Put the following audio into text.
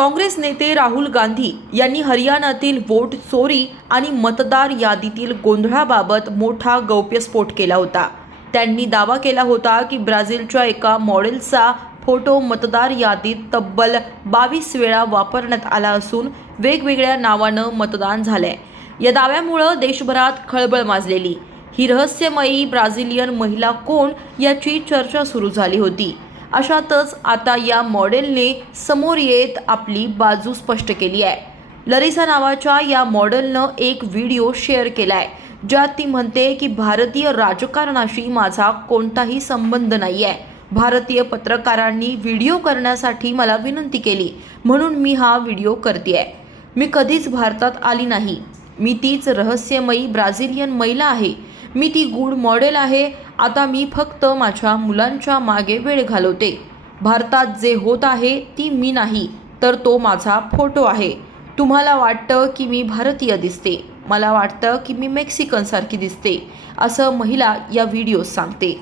काँग्रेस नेते राहुल गांधी यांनी हरियाणातील वोट चोरी आणि मतदार यादीतील गोंधळाबाबत मोठा गौप्यस्फोट केला होता। त्यांनी दावा केला होता की ब्राझीलच्या एका मॉडेलचा फोटो मतदार यादीत तब्बल 22 वेळा वापरण्यात आला असून वेगवेगळ्या नावानं मतदान झालंय। या दाव्यामुळे देशभरात खळबळ माजलेली। ही रहस्यमयी ब्राझिलियन महिला कोण याची चर्चा सुरू झाली होती। अशातच आता या मॉडेलने समोर येत आपली बाजू स्पष्ट केली आहे। लरिसा नावाच्या या मॉडेलनं एक व्हिडिओ शेअर केलाय ज्यात ती म्हणते की भारतीय राजकारणाशी माझा कोणताही संबंध नाहीये। भारतीय पत्रकारांनी व्हिडिओ करण्यासाठी मला विनंती केली म्हणून मी हा व्हिडिओ करतेय। मी कधीच भारतात आली नाही। मी तीच रहस्यमयी ब्राझिलियन महिला आहे। मी ती गुड मॉडेल आहे। आता मी फक्त माझ्या मुलांच्या मागे वेळ घालवते। भारतात जे होत आहे ती मी नाही तर तो माझा फोटो आहे। तुम्हाला वाटतं की मी भारतीय दिसते, मला वाटतं की मी मेक्सिकन सारखी दिसते, असं महिला या व्हिडिओत सांगते।